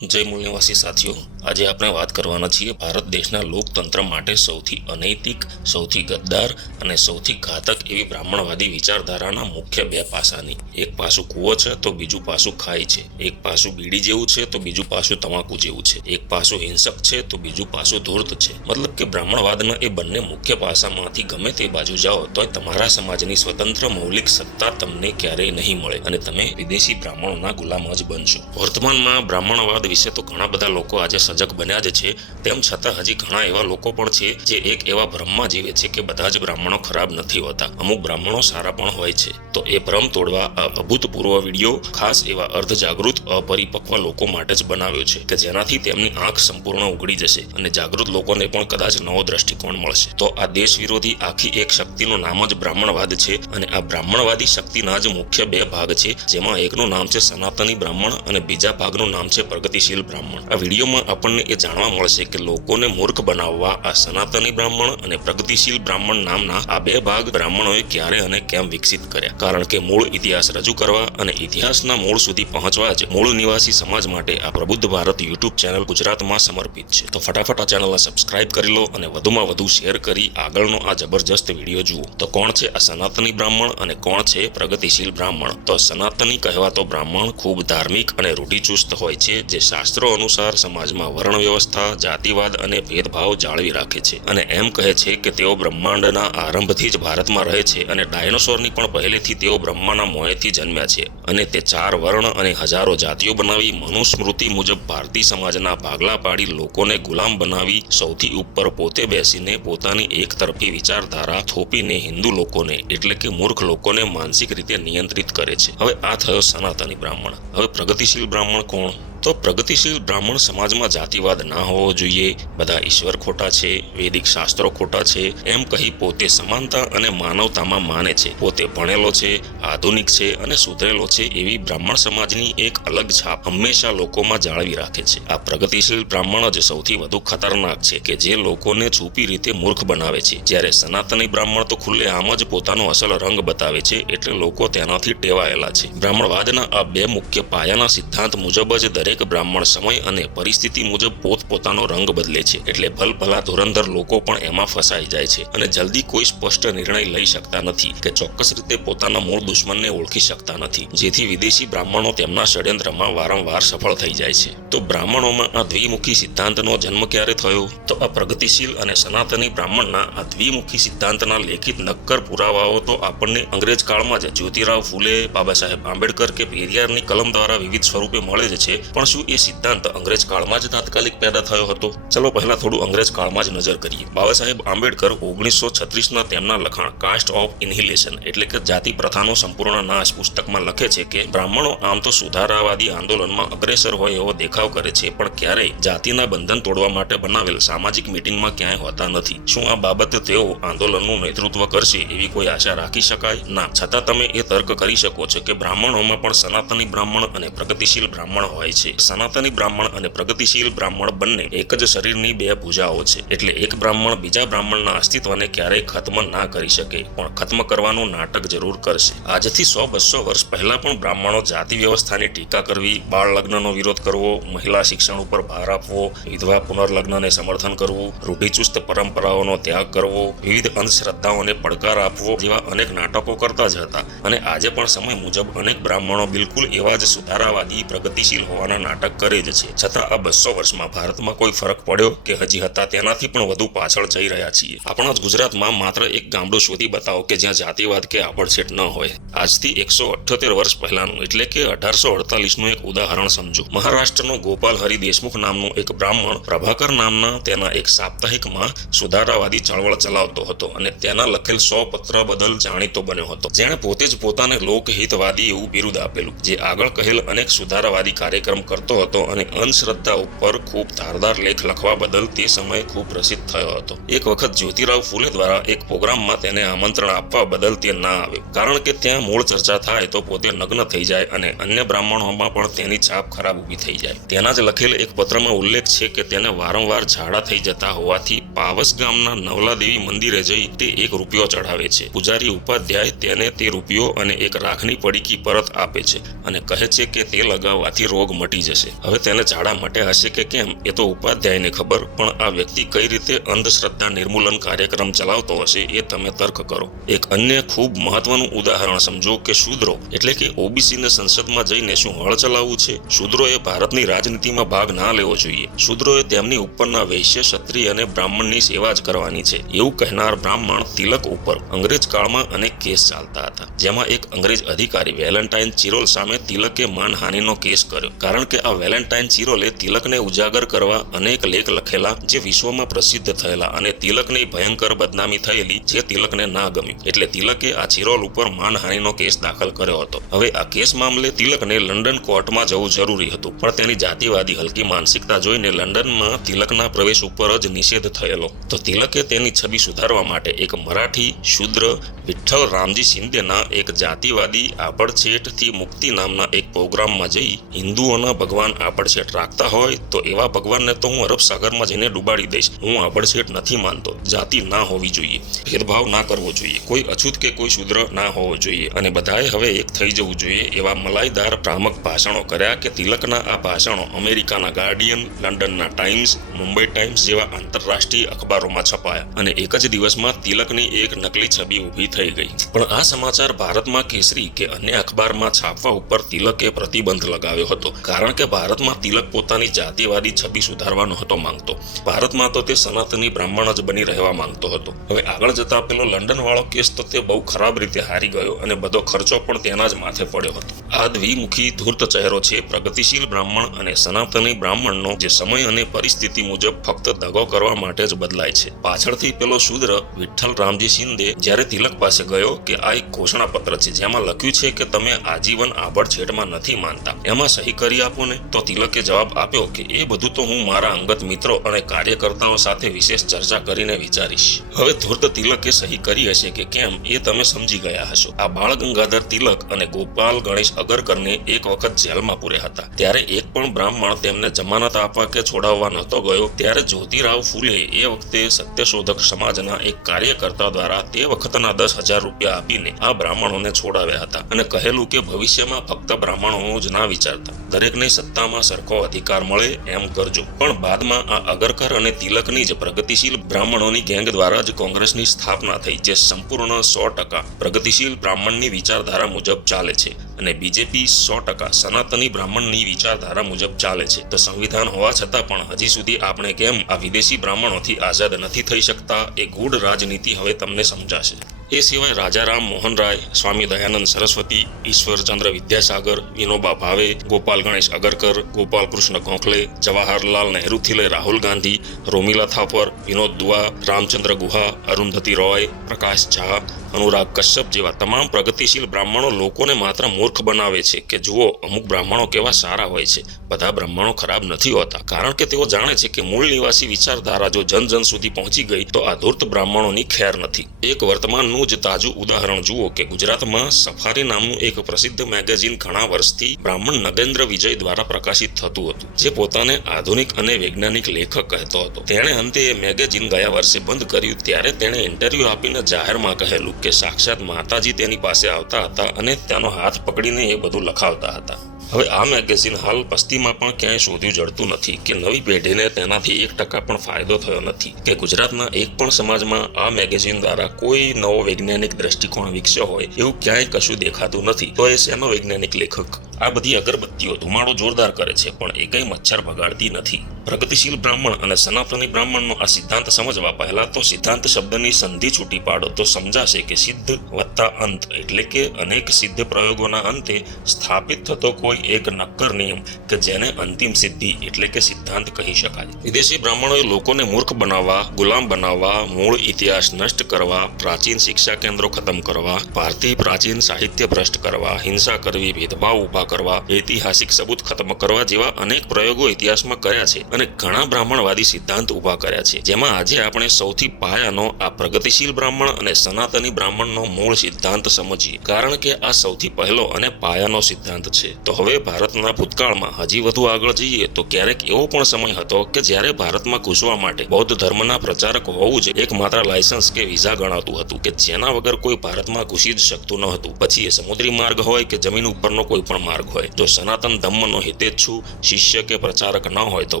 જય મૂળ નિવાસી સાથીઓ, આજે આપણે વાત કરવાના છીએ ભારત દેશના લોકતંત્ર માટે સૌથી અનૈતિક, સૌથી ગદ્દાર અને સૌથી ઘાતક એવી બ્રાહ્મણવાદી વિચારધારાના મુખ્ય બે પાસાની. એક પાસું કૂવો છે તો બીજું પાસું ખાય છે. એક પાસું બીડી જેવું છે તો બીજું પાસું તમાકુ જેવું છે. એક પાસું હિંસક છે તો બીજું પાસું ધૂર્ત છે. મતલબ કે બ્રાહ્મણવાદના એ બંને મુખ્ય પાસામાંથી ગમે તે બાજુ જાઓ તો તમારા સમાજની સ્વતંત્ર મૌલિક સત્તા તમને ક્યારેય નહીં મળે અને તમે વિદેશી બ્રાહ્મણોના ગુલામ જ બનશો. વર્તમાનમાં બ્રાહ્મણવાદ વિશે તો ઘણા બધા લોકો આજે સજગ બન્યા જ છે. તેમ છતાં હજી ઘણા એવા લોકો પણ છે જે એક એવા ભ્રમમાં જીવે છે કે બધા જ બ્રાહ્મણો ખરાબ નથી હોતા, અમુક બ્રાહ્મણો સારા પણ હોય છે. તો એ ભ્રમ તોડવા આ અભૂતપૂર્વ વિડીયો ખાસ એવા અર્ધ જાગૃત અપરિપક્વ લોકો માટે જ બનાવ્યો છે કે જેનાથી તેમની આંખ સંપૂર્ણ ઉઘડી જશે અને જાગૃત લોકોને પણ કદાચ નવો દ્રષ્ટિકોણ મળશે. તો આ દેશ વિરોધી આખી એક શક્તિનું નામ જ બ્રાહ્મણવાદ છે અને આ બ્રાહ્મણવાદી શક્તિના જ મુખ્ય બે ભાગ છે, જેમાં એકનું નામ છે સનાતની બ્રાહ્મણ અને બીજા ભાગનું નામ છે પ્રગતિશીલ બ્રાહ્મણ. આ વિડીયોમાં આપણને એ જાણવા મળશે કે લોકોને મૂર્ખ બનાવવા આ સનાતની બ્રાહ્મણ અને પ્રગતિશીલ બ્રાહ્મણ નામના આ બે ભાગ બ્રાહ્મણોએ ક્યારે અને કેમ વિકસિત કર્યા. કારણ કે મૂળ ઇતિહાસ રજૂ કરવા અને ઇતિહાસના મૂળ સુધી પહોંચવા જ મૂળ નિવાસી સમાજ માટે આ પ્રબુદ્ધ ભારત યુટ્યુબ ચેનલ ગુજરાતમાં સમર્પિત છે. તો ફટાફટ આ ચેનલને સબસ્ક્રાઇબ કરી લો અને વધુમાં વધુ શેર કરી આગળનો આ જબરજસ્ત વિડીયો જુઓ. તો કોણ છે આ સનાતની બ્રાહ્મણ અને કોણ છે પ્રગતિશીલ બ્રાહ્મણ? તો સનાતની કહેવાતો બ્રાહ્મણ ખૂબ ધાર્મિક અને રૂઢિચુસ્ત હોય છે, જે શાસ્ત્રો અનુસાર સમાજમાં વર્ણ વ્યવસ્થા, જાતિવાદ અને ભેદભાવ જાળવી રાખે છે અને એમ કહે છે કે તેઓ બ્રહ્માંડના આરંભથી જ ભારતમાં રહે છે અને ડાયનોસોરની પણ પહેલેથી તેઓ બ્રહ્માના મોંએથી જન્મ્યા છે અને તે 4 વર્ણ અને હજારો જાતિઓ બનાવી મનુસ્મૃતિ મુજબ ભારતીય સમાજના ભાગલા પાડી લોકોને ગુલામ બનાવી સૌથી ઉપર પોતે બેસીને પોતાની એક તરફી વિચારધારા થોપીને હિન્દુ લોકોને એટલે કે મૂર્ખ લોકોને માનસિક રીતે નિયંત્રિત કરે છે. હવે આ થયો સનાતની બ્રાહ્મણ. હવે પ્રગતિશીલ બ્રાહ્મણ કોણ? તો પ્રગતિશીલ બ્રાહ્મણ સમાજમાં જાતિવાદ ના હોવો જોઈએ, બધા ઈશ્વર ખોટા છે, વૈદિક શાસ્ત્રો ખોટા છે, એમ કહી પોતે સમાનતા અને માનવતામાં માને છે, પોતે ભણેલો છે, આધુનિક છે અને સુધરેલો છે એવી બ્રાહ્મણ સમાજની એક અલગ છાપ હંમેશા લોકોમાં જાળવી રાખે છે. આ પ્રગતિશીલ બ્રાહ્મણ જ સૌથી વધુ ખતરનાક છે કે જે લોકોને છુપી રીતે મૂર્ખ બનાવે છે, જ્યારે સનાતની બ્રાહ્મણ તો ખુલ્લેઆમ જ પોતાનો અસલ રંગ બતાવે છે, એટલે લોકો તેનાથી ટેવાયેલા છે. બ્રાહ્મણવાદના આ બે મુખ્ય પાયાના સિદ્ધાંત મુજબ જ દરેક બ્રાહ્મણ સમય અને પરિસ્થિતિ મુજબ પોતપોતાનો રંગ બદલે છે, એટલે ભલભલા ધુરંધર લોકો પણ એમાં ફસાઈ જાય છે અને જલ્દી કોઈ સ્પષ્ટ નિર્ણય લઈ શકતા નથી કે ચોક્કસ રીતે પોતાના મૂળ દુશ્મનને ઓળખી શકતા નથી, જેથી વિદેશી બ્રાહ્મણો તેમના ષડયંત્રમાં વારંવાર સફળ થઈ જાય છે. તો બ્રાહ્મણોમાં આ દ્વિમુખી સિદ્ધાંતનો જન્મ ક્યારે થયો? તો આ પ્રગતિશીલ અને સનાતની બ્રાહ્મણના આ દ્વિમુખી સિદ્ધાંતના લેખિત નક્કર પુરાવાઓ તો આપણને અંગ્રેજ કાળમાં જ જ્યોતિરાવ ફૂલે, બાબા સાહેબ આંબેડકર કે પેરિયારની કલમ દ્વારા વિવિધ સ્વરૂપે મળે જ છે. પણ શું એ સિદ્ધાંત અંગ્રેજ કાળમાં જ તાત્કાલિક પેદા થયો હતો? ચલો પહેલા થોડું અંગ્રેજ કાળમાં જ નજર કરીએ. બાબા સાહેબ આંબેડકર 1936ના તેમના લખાણ કાસ્ટ ઓફ ઇનહિલેશન એટલે કે જાતિ પ્રથાનો સંપૂર્ણ નાશ પુસ્તકમાં લખે છે કે બ્રાહ્મણો આમ તો સુધારાવાદી આંદોલનમાં અગ્રેસર હોય એવો દેખાવ કરે છે, પણ ક્યારેય જાતિના બંધન તોડવા માટે બનાવેલ સામાજિક મિટિંગમાં ક્યાંય હોતા નથી. શું આ બાબતે તેઓ આંદોલનનું નેતૃત્વ કરશે એવી કોઈ આશા રાખી શકાય? ના. છતાં તમે એ તર્ક કરી શકો છો કે બ્રાહ્મણોમાં પણ સનાતની બ્રાહ્મણ અને પ્રગતિશીલ બ્રાહ્મણ હોય છે. સનાતની બ્રાહ્મણ અને પ્રગતિશીલ બ્રાહ્મણ બંને એક જ શરીરની બે ભુજાઓ છે, એટલે એક બ્રાહ્મણ બીજા બ્રાહ્મણના અસ્તિત્વને ક્યારેય ખત્મ ના કરી શકે, પણ ખત્મ કરવાનું નાટક જરૂર કરશે. આજથી 100-200 વર્ષ પહેલા પણ બ્રાહ્મણો જાતિ વ્યવસ્થાની ટીકા કરવી, બાળ લગ્નનો વિરોધ કરવો, મહિલા શિક્ષણ ઉપર ભાર આપવો, વિધવા પુનર્લગ્નને સમર્થન કરવું, રૂઢિચુસ્ત પરંપરાઓનો ત્યાગ કરવો, વિવિધ અંધશ્રદ્ધાઓને પડકાર આપવો જેવા અનેક નાટકો કરતા જ હતા અને આજે પણ સમય મુજબ અનેક બ્રાહ્મણો બિલકુલ એવા જ સુધારાવાદી પ્રગતિશીલ હોવાના નાટક કરે જ છે. છતાં આ 200 વર્ષમાં ભારતમાં કોઈ ફરક પડ્યો કે હજી હતા તેનાથી પણ વધુ પાછળ જઈ રહ્યા છીએ. આપણા જ ગુજરાતમાં માત્ર એક ગામડું શોધી બતાવો કે જ્યાં જાતિવાદ કે આભડછેટ ન હોય. આજથી 178 વર્ષ પહેલાનું એટલે કે 1848નું એક ઉદાહરણ સમજો. મહારાષ્ટ્રનો ગોપાલ હરિ દેશમુખ નામનો એક બ્રાહ્મણ પ્રભાકર નામના તેના એક સાપ્તાહિકમાં સુધારાવાદી ચળવળ ચલાવતો હતો અને તેના લખેલ 100 પત્ર બદલ જાણીતો બન્યો હતો, જેણે પોતે જ પોતાને લોકહિતવાદી એવું બિરુદ આપેલું, જે આગળ કહેલ અનેક સુધારાવાદી કાર્યક્રમ કરતો હતો અને અંધશ્રદ્ધા ઉપર ખૂબ ધારદાર લેખ લખવા બદલ તે સમયે ખૂબ પ્રસિદ્ધ થયો હતો. એક વખત જ્યોતિરાવ ફૂલે દ્વારા એક પ્રોગ્રામમાં તેને આમંત્રણ આપવા બદલ તે ના આવ્યો, કારણ કે ત્યાં મૂળ ચર્ચા થાય તો પોતે નગ્ન થઈ જાય અને અન્ય બ્રાહ્મણોમાં પણ તેની છાપ ખરાબ ઊભી થઈ જાય. તેના જ લખેલ એક પત્રમાં ઉલ્લેખ છે કે તેને વારંવાર ઝાડા થઈ જતા હોવાથી પાવસ ગામના નવલાદેવી મંદિરે જઈ તે ₹1 ચઢાવે છે. પૂજારી ઉપાધ્યાય તેને તે રૂપિયો અને એક રાખની પડીકી પરત આપે છે અને કહે છે કે તે લગાવવાથી રોગ મટી મટી જશે. હવે તેને ઝાડા મટ્યા હશે કે કેમ એ તો ઉપાધ્યાયને ખબર, પણ આ વ્યક્તિ કઈ રીતે અંધશ્રદ્ધા નિર્મૂલન કાર્યક્રમ ચલાવતો હશે એ તમે તર્ક કરો. એક અન્ય ખૂબ મહત્વનું ઉદાહરણ સમજો કે શૂદ્રો એટલે કે ઓબીસીને સંસદમાં જઈને શું હળ ચલાવવું છે? શૂદ્રોએ ભારતની રાજનીતિમાં ભાગ ના લેવો જોઈએ. શૂદ્રોએ તેમની ઉપરના વૈશ્ય, ક્ષત્રિય અને બ્રાહ્મણની સેવા જ કરવાની છે એવું કહેનાર બ્રાહ્મણ તિલક ઉપર અંગ્રેજ કાળમાં અનેક કેસ ચાલતા હતા, જેમાં એક અંગ્રેજ અધિકારી વેલેન્ટાઇન ચિરોલ સામે તિલકે માનહાનિનો કેસ કર્યો, કારણ કે આ વેલેન્ટાઇન ચિરોલે તિલકને ઉજાગર કરવા અનેક લેખ લખેલા જે વિશ્વમાં પ્રસિદ્ધ થયેલા અને તિલકની ભયંકર બદનામી થયેલી જે તિલકને ના ગમ્યું, એટલે તિલકે આ ચિરોલ ઉપર માનહાનિનો કેસ દાખલ કર્યો હતો. હવે આ કેસ મામલે તિલકને લંડન કોર્ટમાં જવું જરૂરી હતું, પણ તેની જાતિવાદી હલકી માનસિકતા જોઈને લંડનમાં તિલકના પ્રવેશ ઉપર જ નિષેધ થયેલો. તો તિલકે તેની છબી સુધારવા માટે એક મરાઠી શૂદ્ર વિઠ્ઠલ રામજી શિંદેના એક જાતિવાદી આબડછેટથી મુક્તિ નામના એક પ્રોગ્રામમાં જઈ હિન્દુઓના ભગવાન આબડછેટ રાખતા હોય તો એવા ભગવાનને તો હું અરબ સાગરમાં જઈને ડૂબાડી દઈશ. હું આબડછેટ નથી માનતો. જાતિ ના હોવી જોઈએ, ભેદભાવ ના કરવો જોઈએ, કોઈ અછૂત કે કોઈ શૂદ્ર ના હોવો જોઈએ અને બધાએ હવે એક થઈ જવું જોઈએ એવા મલાઈદાર ભ્રામક ભાષણો કર્યા કે તિલકના આ ભાષણો અમેરિકાના ગાર્ડિયન, લંડનના ટાઈમ્સ, મુંબઈ ટાઈમ્સ જેવા આંતરરાષ્ટ્રીય અખબારોમાં છપાયા અને એક જ દિવસમાં તિલકની એક નકલી છબી ઊભી થઈ ગઈ. પણ આ સમાચાર ભારતમાં કેસરી કે અન્ય અખબારમાં છાપવા ઉપર તિલકે પ્રતિબંધ લગાવ્યો હતો, કારણ કે ભારતમાં તિલક પોતાની જાતિવાદી છબી સુધારવા નહોતો માંગતો. ભારતમાં તો તે સનાતની બ્રાહ્મણ જ બની રહેવા માંગતો હતો. હવે આગળ જતા પેલો લંડન વાળો કેસ તો તે બહુ ખરાબ રીતે હારી ગયો અને બધો ખર્ચો પણ તેના જ માથે પડ્યો હતો. આ દ્વિમુખી ધૂર્ત ચહેરો છે પ્રગતિશીલ બ્રાહ્મણ અને સનાતની બ્રાહ્મણનો, જે સમય અને પરિસ્થિતિ મુજબ ફક્ત દગો કરવા માટે જ બદલાય છે. પાછળથી પેલો શૂદ્ર વિઠ્ઠલ રામજી શિંદે જ્યારે તિલક પાસે ગયો કે આ એક ઘોષણાપત્ર છે જેમાં લખ્યું છે કે તમે આજીવન આબડછેટમાં નથી માનતા, એમાં સહી કરી આપો ને, તો તિલકે જવાબ આપ્યો કે એ બધું તો હું મારા અંગત મિત્રો અને કાર્યકર્તાઓ સાથે વિશેષ ચર્ચા કરીને વિચારીશ. હવે ધૂર્ત તિલકે સહી કરી હશે કે કેમ એ તમે સમજી ગયા હશો. આ બાળ ગંગાધર તિલક અને ગોપાલ ગણેશ અગરકરને એક વખત જેલમાં પૂર્યા હતા. ત્યારે એક પણ બ્રાહ્મણ તેમને જમાનત આપવા કે છોડાવવા નહોતો ગયો. ત્યારે જ્યોતિરાવ ફૂલે એ વખતે સત્યશોધક સમાજના એક કાર્યકર્તા દ્વારા તે વખતના 10,000 રૂપિયા આપીને આ બ્રાહ્મણોને છોડાવ્યા હતા અને કહેલું કે ભવિષ્યમાં ફક્ત બ્રાહ્મણોનું જ ના વિચારતા, દરેકને સત્તામાં સરખો અધિકાર મળે એમ કરજો. પણ બાદમાં આ અગરકર અને તિલકની જ પ્રગતિશીલ બ્રાહ્મણોની ગેંગ દ્વારા જ કોંગ્રેસની સ્થાપના થઈ, જે સંપૂર્ણ 100% પ્રગતિશીલ બ્રાહ્મણની વિચારધારા મુજબ ચાલે છે અને બીજેપી 100% સનાતની બ્રાહ્મણની વિચારધારા મુજબ ચાલે છે. તો સંવિધાન હોવા છતાં પણ હજી સુધી આપણે કેમ આ વિદેશી બ્રાહ્મણોથી આઝાદ નથી થઈ શકતા, એ ગૂઢ રાજનીતિ હવે તમને સમજાશે. એ સિવાય રાજારામ મોહન રાય, સ્વામી દયાનંદ સરસ્વતી, ઈશ્વરચંદ્ર વિદ્યાસાગર, વિનોબા ભાવે, ગોપાલ ગણેશ અગરકર, ગોપાલ કૃષ્ણ ગોખલે, જવાહરલાલ નહેરુથી લઈ રાહુલ ગાંધી, રોમિલા થાપર, વિનોદ દુઆ, રામચંદ્ર ગુહા, અરુંધતી રોય, પ્રકાશ ઝા, અનુરાગ કશ્યપ જેવા તમામ પ્રગતિશીલ બ્રાહ્મણો લોકોને માત્ર મૂર્ખ બનાવે છે કે જુઓ અમુક બ્રાહ્મણો કેવા સારા હોય છે, બધા બ્રાહ્મણો ખરાબ નથી હોતા, કારણ કે તેઓ જાણે છે કે મૂળ નિવાસી વિચારધારા જો જન જન સુધી પહોંચી ગઈ તો આ ધૂર્ત બ્રાહ્મણોની ખેર નથી. એક વર્તમાનનું જ તાજું ઉદાહરણ જુઓ કે ગુજરાતમાં સફારી નામનું એક પ્રસિદ્ધ મેગેઝિન ઘણા વર્ષથી બ્રાહ્મણ નગેન્દ્ર વિજય દ્વારા પ્રકાશિત થતું હતું, જે પોતાને આધુનિક અને વૈજ્ઞાનિક લેખક કહેતો હતો. તેણે અંતે એ મેગેઝિન ગયા વર્ષે બંધ કર્યું. ત્યારે તેણે ઇન્ટરવ્યૂ આપીને જાહેરમાં કહેલું કે સાક્ષાત માતાજી તેની પાસે આવતા હતા અને તેનો હાથ પકડીને એ બધું લખાવતા હતા. હવે આ મેગેઝિન હાલ પસ્તીમાં પણ ક્યાંય શોધ્યું જડતું નથી કે નવી પેઢીને તેનાથી 1% પણ ફાયદો થયો નથી કે ગુજરાતના એક પણ સમાજમાં આ મેગેઝિન દ્વારા કોઈ નવો વૈજ્ઞાનિક દ્રષ્ટિકોણ વિકસ્યો હોય એવું ક્યાંય કશું દેખાતું નથી. તો એ શેનો વૈજ્ઞાનિક લેખક? આ બધી અગરબત્તીઓ ધુમાડો જોરદાર કરે છે પણ એ કંઈ મચ્છર ભગાડતી નથી. પ્રગતિશીલ બ્રાહ્મણ અને સનાતની બ્રાહ્મણનો આ સિદ્ધાંત સમજવા પહેલા તો સિદ્ધાંત શબ્દની સંધિ છૂટી પાડો તો સમજાશે કે સિદ્ધ વત્તા અંત એટલે કે અનેક સિદ્ધ પ્રયોગોના અંતે સ્થાપિત થતો કોઈ એક નક્કર નિયમ કે જેને અંતિમ સિદ્ધિ એટલે કે સિદ્ધાંત કહી શકાય. વિદેશી બ્રાહ્મણોએ લોકોને મૂર્ખ બનાવવા, ગુલામ બનાવવા, મૂળ ઇતિહાસ નષ્ટ કરવા, પ્રાચીન શિક્ષા કેન્દ્રો ખતમ કરવા, ભારતીય પ્રાચીન સાહિત્ય ભ્રષ્ટ કરવા, હિંસા કરવી, ભેદભાવ ઉભા કરવા, ઐતિહાસિક સબૂત ખતમ કરવા જેવા અનેક પ્રયોગો ઇતિહાસમાં કર્યા છે અને ઘણા બ્રાહ્મણવાદી સિદ્ધાંત ઉભા કર્યા છે, જેમાં આજે આપણે સૌથી પાયાનો આ પ્રગતિશીલ બ્રાહ્મણ અને સનાતની બ્રાહ્મણનો મૂળ સિદ્ધાંત સમજીએ, કારણ કે આ સૌથી પહેલો અને પાયાનો સિદ્ધાંત છે. તો હવે હવે ભારતના ભૂતકાળમાં હજી વધુ આગળ જઈએ તો ક્યારેક એવો પણ સમય હતો કે જ્યારે ભારતમાં ઘૂસવા માટે બૌદ્ધ ધર્મના પ્રચારક હોવું જ એકમાત્ર લાયસન્સ કે વિઝા ગણાતું હતું કે જેના વગર કોઈ ભારતમાં ઘૂસી જ શકતું ન હતું. પછી એ સમુદ્રી માર્ગ હોય કે જમીન ઉપરનો કોઈ પણ માર્ગ હોય. જો સનાતન ધર્મનો હિતેચ્છુ શિષ્ય કે પ્રચારક ન હોય તો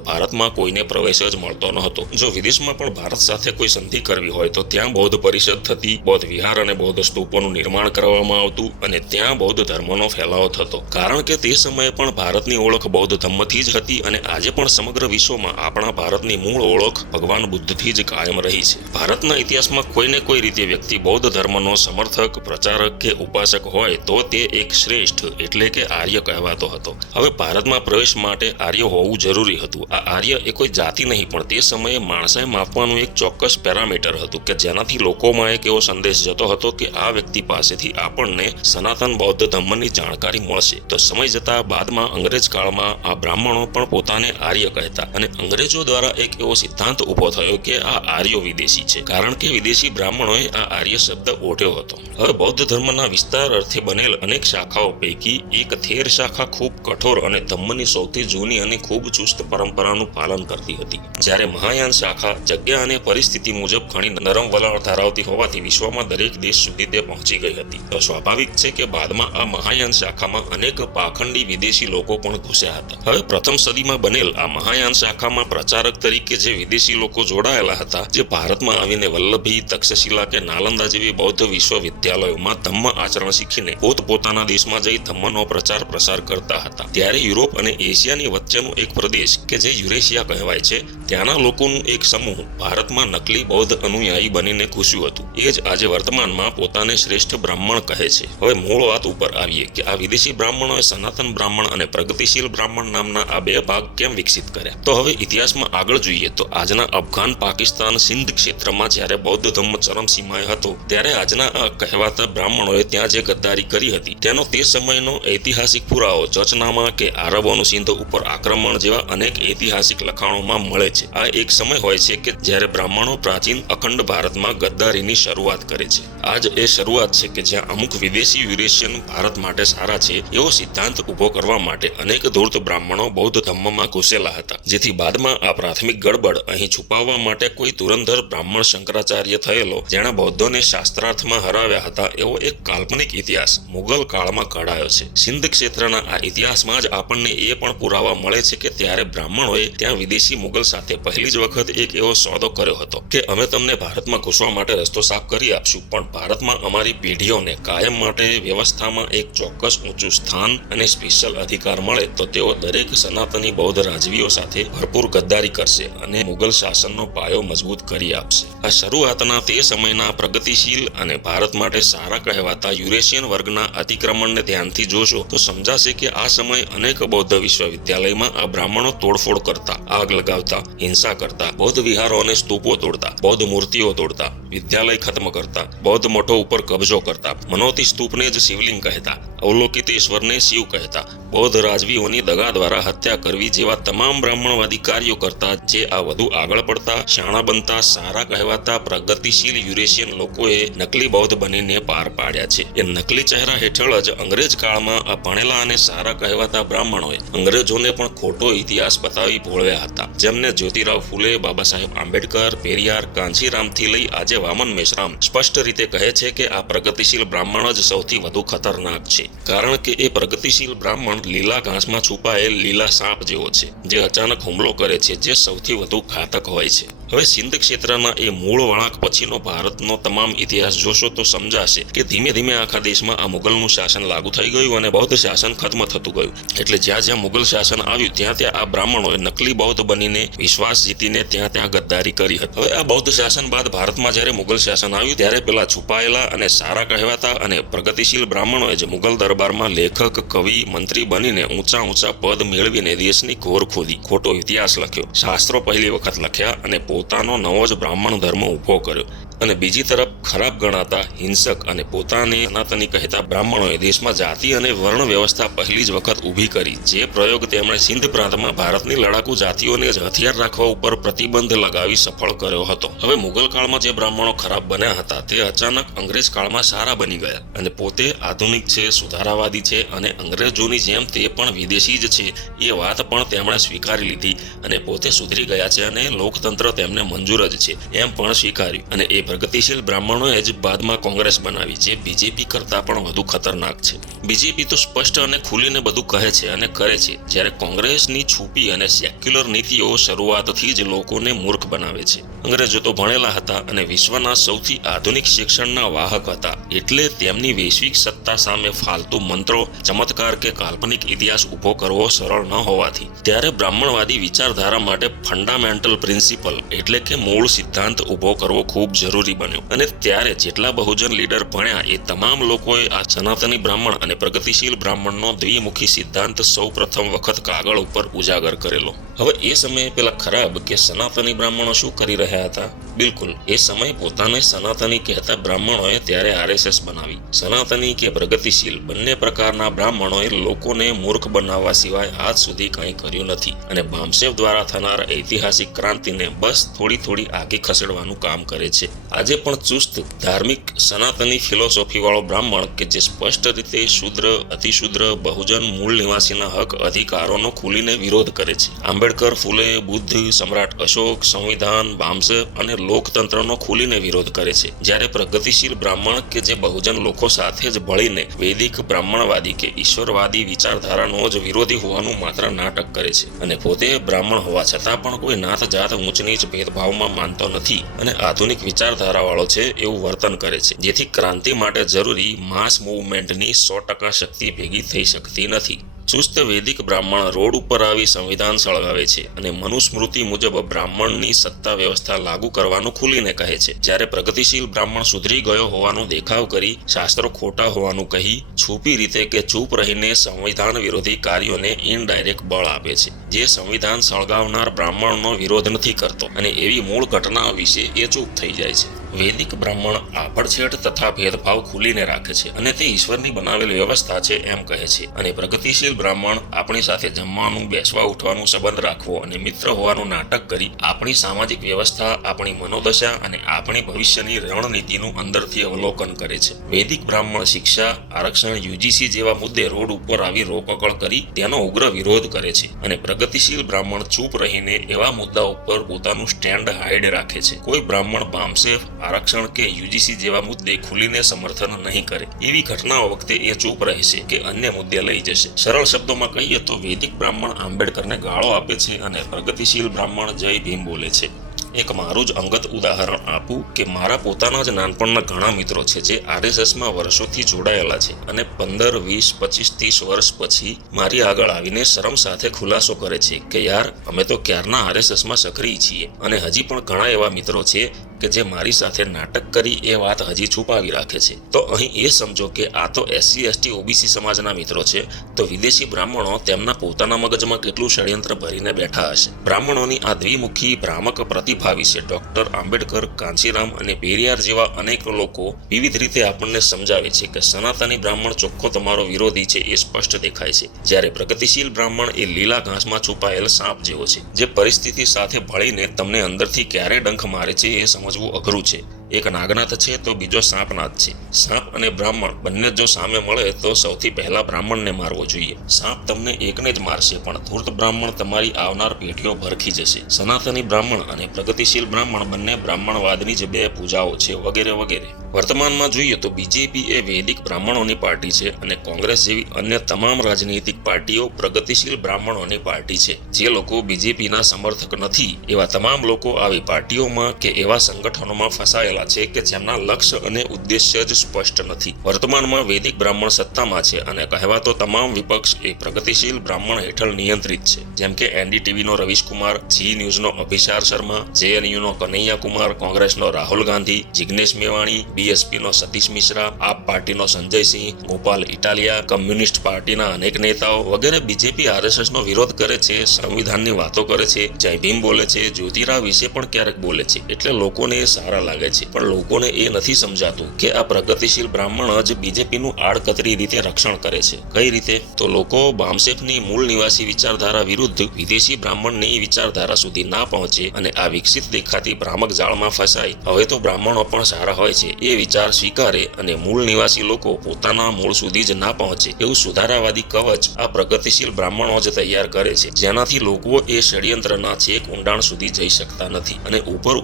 ભારતમાં કોઈને પ્રવેશ જ મળતો ન હતો. જો વિદેશમાં પણ ભારત સાથે કોઈ સંધિ કરવી હોય તો ત્યાં બૌદ્ધ પરિષદ થતી, બૌદ્ધ વિહાર અને બૌદ્ધ સ્તૂપોનું નિર્માણ કરવામાં આવતું અને ત્યાં બૌદ્ધ ધર્મનો ફેલાવો થતો. કારણ કે તે સમયે પણ ભારતની ઓળખ બૌદ્ધ ધર્મથી જ હતી અને આજે પણ સમગ્ર વિશ્વમાં આપણા ભારતની મૂળ ઓળખ ભગવાન બુદ્ધથી જ કાયમ રહી છે. ભારતના ઇતિહાસમાં કોઈને કોઈ રીતે વ્યક્તિ બૌદ્ધ ધર્મનો સમર્થક, પ્રચારક કે ઉપાસક હોય તો તે એક શ્રેષ્ઠ એટલે કે આર્ય કહેવાતો હતો. હવે ભારતમાં પ્રવેશ માટે આર્ય હોવું જરૂરી હતું. આ આર્ય એ કોઈ જાતિ નહીં પણ તે સમયે માણસાએ માપવાનું એક ચોક્કસ પેરામીટર હતું કે જેનાથી લોકોમાં એક એવો સંદેશ જતો હતો કે આ વ્યક્તિ પાસેથી આપણને સનાતન બૌદ્ધ ધર્મની જાણકારી મળશે. તો સમય જતા બાદમાં અંગ્રેજ કાળમાં આ બ્રાહ્મણો પણ પોતાને આર્ય કહેતા અને અંગ્રેજો દ્વારા એક એવો સિદ્ધાંત ઉભો થયો કે આ આર્યો વિદેશી છે, કારણ કે વિદેશી બ્રાહ્મણોએ આ આર્ય શબ્દ ઓઢ્યો હતો. હવે બૌદ્ધ ધર્મના વિસ્તાર અર્થે બનેલ અનેક શાખાઓ પૈકી એક થેર શાખા ખૂબ કઠોર અને ધમ્મની સૌથી જૂની અને ખૂબ ચુસ્ત પરંપરાનું પાલન કરતી હતી, જ્યારે મહાયાન શાખા જગ્યા અને પરિસ્થિતિ મુજબ ઘણી નરમ વલણ ધરાવતી હોવાથી વિશ્વમાં દરેક દેશ સુધી તે પહોંચી ગઈ હતી. તો સ્વાભાવિક છે કે બાદમાં આ મહાયાન શાખામાં અનેક પાખંડી વિદેશી લોકો પણ ઘૂસ્યા હતા. હવે પ્રથમ સદીમાં બનેલ આ મહાયાન શાખામાં પ્રચારક તરીકે જે વિદેશી લોકો જોડાયેલા હતા, જે ભારતમાં આવીને વલ્લભી, તક્ષશિલા કે નાલંદા જેવી બૌદ્ધ વિશ્વવિદ્યાલયોમાં ધમ્મ આચરણ શીખીને પોતપોતાના દેશમાં જઈ ધમ્મનો પ્રચાર પ્રસાર કરતા હતા. ત્યારે યુરોપ અને એશિયાની વચ્ચેનો એક પ્રદેશ કે જે યુરેશિયા કહેવાય છે, ત્યાંના લોકોનું એક સમૂહ ભારતમાં નકલી બૌદ્ધ અનુયાયી બનીને ઘૂસ્યું હતું. એ જ આજે વર્તમાનમાં પોતાને શ્રેષ્ઠ બ્રાહ્મણ કહે છે. હવે મૂળ વાત ઉપર આવીએ કે આ વિદેશી બ્રાહ્મણોએ સનાતન બ્રાહ્મણ અને પ્રગતિશીલ બ્રાહ્મણ નામના આ બે ભાગ કેમ વિકસિત કર્યા. તો હવે ઇતિહાસમાં આગળ જોઈએ તો આજના અફઘાન, પાકિસ્તાન, સિંધ ક્ષેત્રમાં જ્યારે બૌદ્ધ ધર્મ ચરમસીમાએ હતો ત્યારે આજના આ કહેવાતા બ્રાહ્મણોએ ત્યાં જે ગદ્દારી કરી હતી તેનો તે સમયનો ઐતિહાસિક પુરાવો ચચનામા કે આરબોનું સિંધ ઉપર આક્રમણ જેવા અનેક ઐતિહાસિક લખાણોમાં મળે છે. આ એક સમય હોય છે કે જ્યારે બ્રાહ્મણો પ્રાચીન અખંડ ભારતમાં ગદ્દારીની શરૂઆત કરે છે. આજ એ શરૂઆત છે કે જ્યાં અમુક વિદેશી યુરેશિયન ભારત માટે સારા છે એવો સિદ્ધાંત ઉભો કરવા માટે અનેક ધૂર્ત બ્રાહ્મણો બૌદ્ધ ધર્મમાં ઘૂસેલા હતા, જેથી બાદમાં આ પ્રાથમિક ગડબડ અહીં છુપાવવા માટે કોઈ ધુરંધર બ્રાહ્મણ શંકરાચાર્ય થયેલો જેણે બૌદ્ધોને શાસ્ત્રાર્થમાં હરાવ્યા હતા એવો એક કાલ્પનિક ઇતિહાસ મુગલ કાળમાં ઘડાયો છે. સિંધ ક્ષેત્રના આ ઇતિહાસમાં જ આપણને એ પણ પુરાવા મળે છે કે ત્યારે બ્રાહ્મણોએ ત્યાં વિદેશી મુગલ સાથે પહેલી જ વખત એક એવો સોદો કર્યો હતો કે અમે તમને ભારતમાં ઘૂસવા માટે રસ્તો સાફ કરી આપશું, પણ ભારતમાં અમારી પેઢીઓને કાયમ માટે વ્યવસ્થામાં એક ચોક્કસ ઊંચું સ્થાન અને સ્પેશિયલ અધિકાર મળે તો તેઓ દરેક સનાતની બૌદ્ધ રાજવીઓ સાથે ભરપૂર ગદ્દારી કરશે અને મુગલ શાસનનો પાયો મજબૂત કરી આપશે. આ શરૂઆતના તે સમયના પ્રગતિશીલ અને ભારત માટે સારા કહેવાતા યુરેશિયન વર્ગના અતિક્રમણને ધ્યાનથી જોશો તો સમજાશે કે આ સમયે અનેક બૌદ્ધ વિશ્વવિદ્યાલયમાં આ બ્રાહ્મણો તોડફોડ કરતા, આગ લગાવતા, હિંસા કરતા, બૌદ્ધ વિહારો અને સ્તૂપો તોડતા, બૌદ્ધ મૂર્તિઓ તોડતા, વિદ્યાલય ખત્મ કરતા, બૌદ્ધ મઠો ઉપર કબજો કરતા, મનોતી સ્તૂપને જ શિવલિંગ કહેતા, અવલોકિત ઈશ્વરને શિવ કહેતા, બૌદ્ધ રાજવીઓની દગા દ્વારા હત્યા કરવી જેવા તમામ બ્રાહ્મણવાદી કાર્યો કરતા, જે આ વધુ આગળ પડતા, શાણા બનતા, સારા કહેવાતા પ્રગતિશીલ યુરેશિયન લોકોએ નકલી બૌદ્ધ બનીને પાર પાડ્યા છે. એ નકલી ચહેરા હેઠળ જ અંગ્રેજ કાળમાં આ ભણેલા અને સારા કહેવાતા બ્રાહ્મણોએ અંગ્રેજોને પણ ખોટો ઇતિહાસ બતાવી ભોળવ્યા હતા, જેમને જ્યોતિરાવ ફૂલે, બાબા સાહેબ આંબેડકર, પેરિયાર, કાંચીરામથી લઈ આજે વામન મેશ્રામ સ્પષ્ટ રીતે કહે છે કે આ પ્રગતિશીલ બ્રાહ્મણ જ સૌથી વધુ ખતરનાક છે, કારણ કે એ પ્રગતિશીલ બ્રાહ્મણ લીલા ઘાસમાં છુપાયેલ લીલા સાપ જેવો છે, જે અચાનક હુમલો કરે છે, જે સૌથી વધુ ઘાતક હોય છે. હવે સિંધ ક્ષેત્રના એ મૂળ વળાંક પછીનો ભારતનો તમામ ઇતિહાસ જોશો તો સમજાશે કે ધીમે ધીમે આખા દેશમાં આ મુગલનું શાસન લાગુ થઈ ગયું અને બૌદ્ધ શાસન ખત્મ થતું ગયું. એટલે જ્યાં જ્યાં મુગલ શાસન આવ્યું ત્યાં ત્યાં આ બ્રાહ્મણોએ નકલી બૌદ્ધ બનીને વિશ્વાસ જીતીને ત્યાં ગદ્દારી કરી હતી. હવે આ બૌદ્ધ શાસન બાદ ભારતમાં જ્યારે મુગલ શાસન આવ્યું ત્યારે પેલા છુપાયેલા અને સારા કહેવાતા અને પ્રગતિશીલ બ્રાહ્મણોએ જે મુગલ દરબારમાં લેખક, કવિ, મંત્રી બનીને ઊંચા પદ મેળવીને દેશની ઘોર ખોદી, ખોટો ઇતિહાસ લખ્યો, શાસ્ત્રો પહેલી વખત લખ્યા અને પોતાનો નવો જ બ્રાહ્મણ ધર્મ ઊભો કર્યો. અને બીજી તરફ ખરાબ ગણાતા હિંસક અને પોતાને સનાતની કહેતા બ્રાહ્મણોએ દેશમાં જાતિ અને વર્ણ વ્યવસ્થા પહેલી જ વખત ઊભી કરી, જે પ્રયોગ તેમણે સિંધ પ્રાંતમાં ભારતની લડાકુ જાતિઓને હથિયાર રાખવા ઉપર પ્રતિબંધ લગાવી સફળ કર્યો હતો. હવે મુગલ કાળમાં જે બ્રાહ્મણો ખરાબ બન્યા હતા તે અચાનક અંગ્રેજ કાળમાં સારા બની ગયા અને પોતે આધુનિક છે, સુધારાવાદી છે અને અંગ્રેજોની જેમ તે પણ વિદેશી જ છે એ વાત પણ તેમણે સ્વીકારી લીધી અને પોતે સુધરી ગયા છે અને લોકતંત્ર તેમને મંજૂર જ છે એમ પણ સ્વીકાર્યું. અને એ પ્રગતિશીલ બ્રાહ્મણોએ જ બાદમાં કોંગ્રેસ બનાવી, જે બીજેપી કરતાં પણ વધુ ખતરનાક છે. બીજેપી તો સ્પષ્ટ અને ખુલીને બધું કહે છે અને કરે છે, જ્યારે કોંગ્રેસની છુપી અને સેક્યુલર નીતિઓ શરૂઆતથી જ લોકોને મૂર્ખ બનાવે છે. અંગ્રેજો તો ભણેલા હતા અને વિશ્વના સૌથી આધુનિક શિક્ષણના વાહક હતા, એટલે તેમની વૈશ્વિક સત્તા સામે ફાલતુ મંત્રો, ચમત્કાર કે કાલ્પનિક ઇતિહાસ ઊભો કરવો સરળ ન હોવાથી ત્યારે બ્રાહ્મણવાદી વિચારધારા માટે ફંડામેન્ટલ પ્રિન્સિપલ એટલે કે મૂળ સિદ્ધાંત ઊભો કરવો ખૂબ જરૂરી બન્યો. અને ત્યારે જેટલા બહુજન લીડર ભણ્યા એ તમામ લોકોએ આ સનાતની બ્રાહ્મણ અને પ્રગતિશીલ બ્રાહ્મણનો દ્વિમુખી સિદ્ધાંત સૌ પ્રથમ વખત કાગળ ઉપર ઉજાગર કરેલો. હવે એ સમયે પેલા ખરાબ કે સનાતની બ્રાહ્મણો શું કરી રહ્યા હતા? બિલકુલ એ સમય પોતાને સનાતની કહેતા બ્રાહ્મણોએ ત્યારે આરએસએસ બનાવી. સનાતની કે પ્રગતિશીલ બંને પ્રકારના બ્રાહ્મણોએ લોકોને મૂર્ખ બનાવવા સિવાય આજ સુધી કંઈ કર્યું નથી અને બામસેવ દ્વારા થનાર ઐતિહાસિક ક્રાંતિને બસ થોડી આગે ખસેડવાનું કામ કરે છે. આજે પણ ચુસ્ત ધાર્મિક સનાતની ફિલોસોફી વાળો બ્રાહ્મણ કે જે સ્પષ્ટ રીતે શૂદ્ર, અતિશૂદ્ર, બહુજન, મૂળ નિવાસીના હક અધિકારોનો ખુલીને વિરોધ કરે છે. આંબેડકર, ફૂલે, બુદ્ધ, સમ્રાટ અશોક, સંવિધાન, બામસેવ અને લોકતંત્રનો ખુલીને વિરોધ કરે છે. જ્યારે પ્રગતિશીલ બ્રાહ્મણ કે જે બહુજન લોકો સાથે જ ભળીને વૈદિક બ્રાહ્મણવાદી કે ઈશ્વરવાદી વિચારધારાનો જ વિરોધી હોવાનું માત્ર નાટક કરે છે અને પોતે બ્રાહ્મણ હોવા છતાં પણ કોઈ નાત જાત ઊંચ નીચ ભેદભાવમાં માનતો નથી અને આધુનિક વિચારધારા વાળો છે એવું વર્તન કરે છે, જેથી ક્રાંતિ માટે જરૂરી માસ મૂવમેન્ટની 100% શક્તિ ભેગી થઈ શકતી નથી. ચુસ્ત વૈદિક બ્રાહ્મણ રોડ ઉપર આવી સંવિધાન સળગાવે છે અને મનુસ્મૃતિ મુજબ બ્રાહ્મણની સત્તા વ્યવસ્થા લાગુ કરવાનું ખુલીને કહે છે, જ્યારે પ્રગતિશીલ બ્રાહ્મણ સુધરી ગયો હોવાનો દેખાવ કરી શાસ્ત્રો ખોટા હોવાનું કહી છુપી રીતે કે ચૂપ રહીને સંવિધાન વિરોધી કાર્યોને ઇનડાયરેક્ટ બળ આપે છે, જે સંવિધાન સળગાવનાર બ્રાહ્મણનો વિરોધ નથી કરતો અને એવી મૂળ ઘટનાઓ વિશે એ ચૂપ થઈ જાય છે. વૈદિક બ્રાહ્મણ આભડછેડ તથા ભેદભાવ ખુલીને રાખે છે અને તે ઈશ્વરની બનાવેલ વ્યવસ્થા છે એમ કહે છે. અને પ્રગતિશીલ બ્રાહ્મણ આપણી સાથે જમવાનું, બેસવા ઉઠવાનું, સંબંધ રાખવો અને મિત્ર હોવાનું નાટક કરી આપણી સામાજિક વ્યવસ્થા, આપણી મનોદશા અને આપણી ભવિષ્યની રણનીતિનું અંદરથી અવલોકન કરે છે. વૈદિક બ્રાહ્મણ શિક્ષા, આરક્ષણ, યુજીસી જેવા મુદ્દે રોડ ઉપર આવી રોકકળ કરી તેનો ઉગ્ર વિરોધ કરે છે અને પ્રગતિશીલ બ્રાહ્મણ ચૂપ રહીને એવા મુદ્દા ઉપર પોતાનું સ્ટેન્ડ હાઈડ રાખે છે. કોઈ બ્રાહ્મણ બામસેવ, આરક્ષણ કે યુજીસી જેવા મુદ્દે ખુલીને સમર્થન નહીં કરે. એવી ઘટનાઓ વખતે એ ચૂપ રહેશે કે અન્ય મુદ્દે લઈ જશે. સરળ શબ્દોમાં કહીએ તો વૈદિક બ્રાહ્મણ આંબેડકરને ગાળો આપે છે અને પ્રગતિશીલ બ્રાહ્મણ જય ભીમ બોલે છે. એક મારું જ અંગત ઉદાહરણ આપું કે મારા પોતાના જ નાનપણના ઘણા મિત્રો છે જે આરએસએસમાં વર્ષોથી જોડાયેલા છે અને 15, 20, 25, 30 વર્ષ પછી મારી આગળ આવીને શરમ સાથે ખુલાસો કરે છે કે યાર અમે તો ક્યારના આરએસએસમાં સક્રિય છીએ. અને હજી પણ ઘણા એવા મિત્રો છે કે જે મારી સાથે નાટક કરી એ વાત હજી છુપાવી રાખે છે. તો અહીં એ સમજો કે આ તો SC, ST, OBC સમાજના મિત્રો છે, તો વિદેશી બ્રાહ્મણો તેમના પોતાના મગજમાં કેટલું ષડયંત્ર ભરીને બેઠા હશે. બ્રાહ્મણોની આ દ્વિમુખી ભ્રામક પ્રતિભા વિશે ડોક્ટર આંબેડકર, કાંચીરામ અને પેરિયાર જેવા અનેક લોકો વિવિધ રીતે આપણને સમજાવે છે કે સનાતની બ્રાહ્મણ ચોખ્ખો તમારો વિરોધી છે એ સ્પષ્ટ દેખાય છે, જ્યારે પ્રગતિશીલ બ્રાહ્મણ એ લીલા ઘાસમાં છુપાયેલ સાપ જેવો છે, જે પરિસ્થિતિ સાથે ભળીને તમને અંદરથી ક્યારે ડંખ મારે છે એ સમજવું અઘરું છે. એક નાગનાથ છે તો બીજો સાપનાથ છે. સાપ અને બ્રાહ્મણ બંને જો સામે મળે તો સૌથી પહેલા બ્રાહ્મણને મારવો જોઈએ. સાપ તમને એકને જ મારશે પણ ધૂર્ત બ્રાહ્મણ તમારી આવનાર પેઢીઓ ભરખી જશે. સનાતની બ્રાહ્મણ અને પ્રગતિશીલ બ્રાહ્મણ બંને બ્રાહ્મણવાદની જ બે પૂજાઓ છે, વગેરે વગેરે. વર્તમાનમાં જોઈએ તો બીજેપી એ વૈદિક બ્રાહ્મણોની પાર્ટી છે અને કોંગ્રેસ જેવી અન્ય તમામ રાજનીતિક પાર્ટીઓ પ્રગતિશીલ બ્રાહ્મણોની પાર્ટી છે. જે લોકો બીજેપીના સમર્થક નથી એવા તમામ લોકો આવી પાર્ટીઓમાં કે એવા સંગઠનોમાં ફસાયેલા છે કે જેમના લક્ષ્ય અને ઉદ્દેશ્ય જ સ્પષ્ટ નથી. વર્તમાનમાં વૈદિક બ્રાહ્મણ સત્તામાં છે અને કહેવાતો તમામ વિપક્ષ એ પ્રગતિશીલ બ્રાહ્મણ હેઠળ નિયંત્રિત છે, જેમ કે NDTVનો રવીશ કુમાર, જી ન્યૂઝનો અભિસાર શર્મા, JNUનો કનૈયા કુમાર, કોંગ્રેસનો રાહુલ ગાંધી, જિગ્નેશ મેવાણી, બીએસપીનો સતીશ મિશ્રા, આપ પાર્ટીનો સંજય સિંહ, ગોપાલ ઇટાલિયા, કમ્યુનિસ્ટ પાર્ટીના અનેક નેતાઓ વગેરે બીજેપી આરએસએસનો વિરોધ કરે છે, સંવિધાનની વાતો કરે છે, જય ભીમ બોલે છે, જ્યોતિરાવ વિશે પણ ક્યારેક બોલે છે, એટલે લોકોને એ સારા લાગે છે. પણ લોકોને એ નથી સમજાતું કે આ પ્રગતિશીલ બ્રાહ્મણ જ બીજેપીનું આડકતરી રીતે રક્ષણ કરે છે. કઈ રીતે? તો લોકો બામસેફની મૂળ નિવાસી વિચારધારા વિરુદ્ધ વિદેશી બ્રાહ્મણની વિચારધારા સુધી ના પહોંચે અને આ વિકસિત દેખાતી ભ્રામક જાળમાં ફસાય, હવે તો બ્રાહ્મણો પણ સારા હોય છે એ વિચાર સ્વીકારે અને મૂળ નિવાસી લોકો પોતાના મૂળ સુધી જ ના પહોંચે એવું સુધારાવાદી કવચ આ પ્રગતિશીલ બ્રાહ્મણો જ તૈયાર કરે છે, જેનાથી લોકો એ ષડયંત્રના છેક ઊંડાણ સુધી જઈ શકતા નથી અને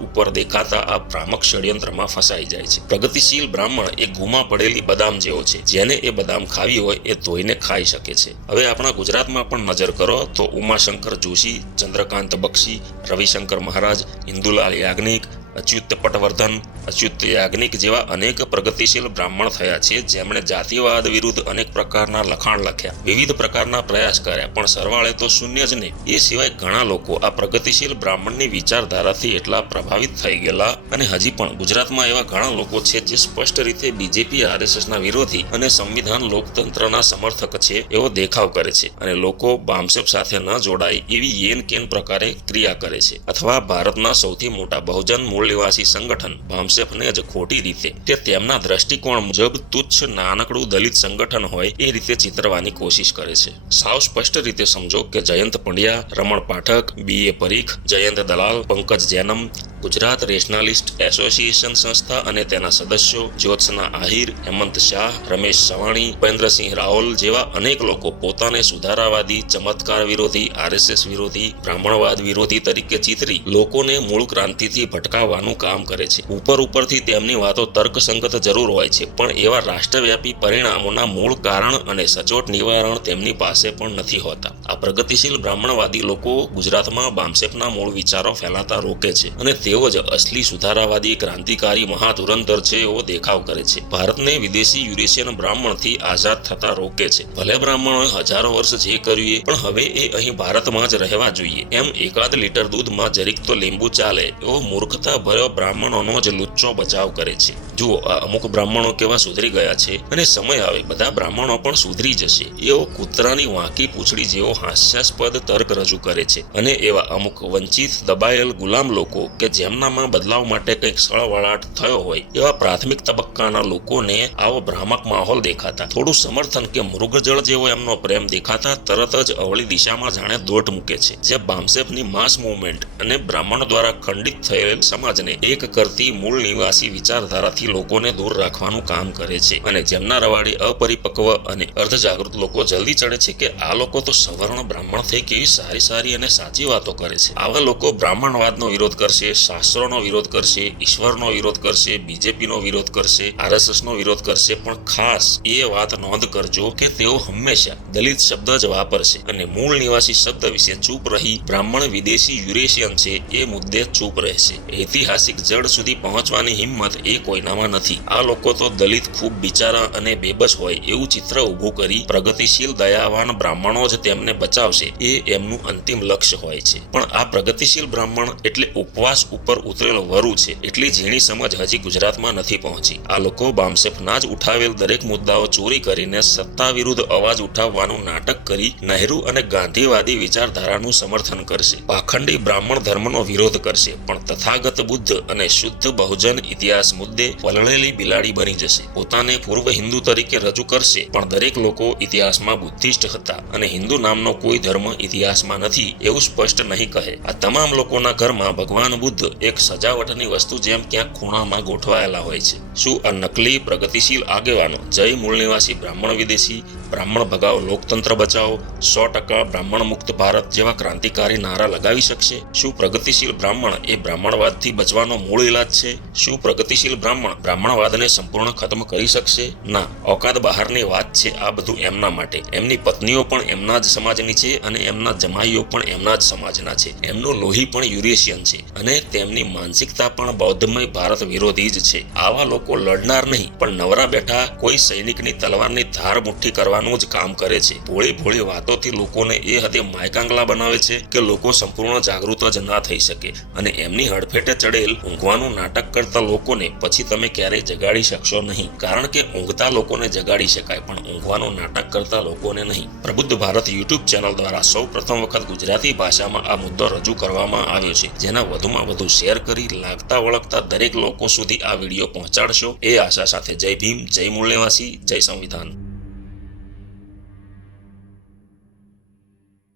ઉપર દેખાતા આ ભ્રામક ષડયંત્રમાં ફસાઈ જાય છે. પ્રગતિશીલ બ્રાહ્મણ એ ગુમા પડેલી બદામ જેવો છે, જેને એ બદામ ખાવી હોય એ ધોઈને ખાઈ શકે છે. હવે આપણા ગુજરાતમાં પણ નજર કરો તો ઉમાશંકર જોશી, ચંદ્રકાંત બક્ષી, રવિશંકર મહારાજ, ઇન્દુલાલ યાજ્ઞિક, અચ્યુત પટવર્ધન, અચ્યુત યાજ્ઞિક જેવા અનેક પ્રગતિશીલ બ્રાહ્મણ થયા છે, જેમણે જાતિવાદ વિરુદ્ધ અનેક પ્રકારના લખાણ લખ્યા, વિવિધ પ્રકારના પ્રયાસ કર્યા, પણ સરવાળે તો શૂન્ય જ ને. એ સિવાય ઘણા લોકો આ પ્રગતિશીલ બ્રાહ્મણની વિચારધારાથી એટલા પ્રભાવિત થઈ ગયેલા અને હજી પણ ગુજરાતમાં એવા ઘણા લોકો છે જે સ્પષ્ટ રીતે બીજેપી આરએસએસના વિરોધી અને સંવિધાન લોકતંત્રના સમર્થક છે એવો દેખાવ કરે છે અને લોકો બામસેફ સાથે ન જોડાય એવી યેન કેન પ્રકારે ક્રિયા કરે છે, અથવા ભારતના સૌથી મોટા બહુજન મૂળ નિવાસી સંગઠન બામસેફને જ ખોટી રીતે તે તેમના દ્રષ્ટિકોણ મુજબ તુચ્છ નાનકડું દલિત સંગઠન હોય એ રીતે ચિતરવાની કોશિશ કરે છે. સાવ સ્પષ્ટ રીતે સમજો કે જયંત પંડ્યા, રમણ પાઠક, BA પરીખ, જયંત દલાલ, પંકજ જૈનમ, ગુજરાત રેશનાલિસ્ટ એસોસિએશન સંસ્થા અને તેના સદસ્યો, જ્યોત્સના આહિર, હેમંત શાહ, રમેશ સવાણી, ભૂપેન્દ્રસિંહ રાવલ જેવા અનેક લોકો પોતાને સુધારાવાદી, ચમત્કાર વિરોધી, આરએસએસ વિરોધી, બ્રાહ્મણવાદ વિરોધી તરીકે ચિતરી લોકોને મૂળ ક્રાંતિથી ભટકાવવાનું કામ કરે છે. ઉપરથી તેમની વાતો તર્કસંગત જરૂર હોય છે, પણ એવા રાષ્ટ્રવ્યાપી પરિણામોના મૂળ કારણ અને સચોટ નિવારણ તેમની પાસે પણ નથી હોતા. આ પ્રગતિશીલ બ્રાહ્મણવાદી લોકો ગુજરાતમાં બામસેફના મૂળ વિચારો ફેલાતા રોકે છે અને તેઓ જ અસલી સુધારાવાદી ક્રાંતિકારી મહાધુરંધર છે એવો દેખાવ કરે છે. ભારતને વિદેશી યુરેશિયન બ્રાહ્મણથી આઝાદ થતા રોકે છે. ભલે બ્રાહ્મણોએ હજારો વર્ષ જે કર્યું પણ હવે એ અહીં ભારતમાં જ રહેવા જોઈએ એમ એકાદ લીટર દૂધમાં જરીક તો લીંબુ ચાલે એવો મૂર્ખતા ભર્યો બ્રાહ્મણોનો જ લુચ્ચો બચાવ કરે છે. જુઓ, આ અમુક બ્રાહ્મણો કેવા સુધરી ગયા છે અને સમય આવે બધા બ્રાહ્મણો પણ સુધરી જશે એવો કૂતરાની વાંકી પૂંછડી જેવો હાસ્યાસ્પદ તર્ક રજૂ કરે છે. અને એવા અમુક વંચિત દબાયેલ ગુલામ લોકો કે જેમનામાં બદલાવ માટે કંઈક સળવળાટ થયો હોય એવા પ્રાથમિક તબક્કાના લોકોને આવો ભ્રામક માહોલ દેખાતા, થોડું સમર્થન કે મૃગજળ જેવો એમનો પ્રેમ દેખાતા તરત જ અવળી દિશામાં જાણે દોટ મૂકે છે, જે બામસેફની માસ મૂવમેન્ટ અને બ્રાહ્મણ દ્વારા ખંડિત થયેલ સમાજને એક કરતી મૂળ નિવાસી વિચારધારાથી લોકોને દૂર રાખવાનું કામ કરે છે. અને જેમના રવાડે અપરિપક્વ અને અર્ધજાગૃત લોકો જલ્દી ચડે છે કે આ લોકો તો સવર્ણ બ્રાહ્મણ થઈ કેવી સારી અને સાચી વાતો કરે છે. આવા લોકો બ્રાહ્મણવાદનો વિરોધ કરશે, શાસ્ત્રોનો વિરોધ કરશે, ઈશ્વરનો વિરોધ કરશે, બીજેપીનો વિરોધ કરશે, આરએસએસનો વિરોધ કરશે, પણ ખાસ એ વાત નોંધ કરજો કે તેઓ હંમેશા દલિત શબ્દ જ વાપરશે અને મૂળ નિવાસી શબ્દ વિશે ચૂપ રહી બ્રાહ્મણ વિદેશી યુરેશિયન છે એ મુદ્દે ચૂપ રહેશે. ઐતિહાસિક જડ સુધી પહોંચવાની હિંમત એ કોઈનામાં નથી. આ લોકો તો દલિત ખૂબ બિચારા અને બેબસ હોય એવું ચિત્ર ઊભું કરી પ્રગતિશીલ દયાવાન બ્રાહ્મણો જ તેમને બચાવશે એ એમનું અંતિમ લક્ષ્ય હોય છે. પણ આ પ્રગતિશીલ બ્રાહ્મણ એટલે ઉપવાસ ઉપર ઉતરેલો વરુ છે એટલી ઝીણી સમજ હજી ગુજરાતમાં નથી પહોંચી. આ લોકો બામસેફના જ ઉઠાવેલ દરેક મુદ્દાઓ ચોરી કરીને સત્તા વિરુદ્ધ અવાજ ઉઠાવવાનું નાટક કરી નહેરુ અને ગાંધીવાદી વિચારધારાનું સમર્થન કરશે, પાખંડી બ્રાહ્મણ ધર્મનો વિરોધ કરશે, પણ તથાગત બુદ્ધ અને શુદ્ધ બહુજન ઇતિહાસ મુદ્દે વલળેલી બિલાડી બની જશે. પોતાને પૂર્વ હિન્દુ તરીકે રજૂ કરશે, પણ દરેક લોકો ઇતિહાસમાં બુદ્ધિસ્ટ હતા અને હિન્દુ નામનો કોઈ ધર્મ ઇતિહાસમાં નથી એવું સ્પષ્ટ નહીં કહે. આ તમામ લોકોના ઘરમાં ભગવાન બુદ્ધ એક સજાવટની વસ્તુ જેમ ક્યાંક ખૂણામાં ગોઠવાયેલા હોય છે. શું આ નકલી પ્રગતિશીલ આગેવાનો જય મૂળ નિવાસી બ્રાહ્મણ વિદેશી, બ્રાહ્મણ ભગાવો લોકતંત્ર બચાવો, 100% બ્રાહ્મણ મુક્ત ભારત જેવા ક્રાંતિકારી નારા લગાવી શકશે? શું પ્રગતિશીલ બ્રાહ્મણ એ બ્રાહ્મણવાદથી બચવાનો મૂળ ઇલાજ છે? શું પ્રગતિશીલ બ્રાહ્મણ બ્રાહ્મણવાદને સંપૂર્ણ ખતમ કરી શકશે? ના, ઓકાત બહારની વાત છે આ બધું એમના માટે. એમની પત્નીઓ પણ એમના જ સમાજની છે અને એમના જમાઈઓ પણ એમના જ સમાજના છે. એમનું લોહી પણ યુરેશિયન છે અને તેમની માનસિકતા પણ બૌદ્ધમય ભારત વિરોધી જ છે. આવા લોકો લડનાર નહીં પણ નવરા બેઠા કોઈ સૈનિકની તલવારની ધાર મુઠ્ઠી કરવાનું જ કામ કરે છે. ભોળી ભોળી વાતોથી લોકોને એ હદે માયકાંગલા બનાવે છે કે લોકો સંપૂર્ણ જાગૃત જ ના થઈ શકે અને એમની હડફેટે ચડેલ ઊંઘવાનું નાટક કરતા લોકોને પછી તમે ક્યારેય જગાડી શકશો નહીં. કારણ કે ઊંઘતા લોકોને જગાડી શકાય પણ ઊંઘવાનું નાટક કરતા લોકોને નહીં. પ્રબુદ્ધ ભારત યુટ્યુબ ચેનલ દ્વારા સૌ પ્રથમ વખત ગુજરાતી ભાષામાં આ મુદ્દો રજૂ કરવામાં આવ્યો છે, જેના વધુમાં વધુ શેર કરી લાગતા વળગતા દરેક લોકો સુધી આ વિડીયો પહોંચાડશો એ આશા સાથે જય ભીમ, જય મૂલ્યવાસી, જય સંવિધાન.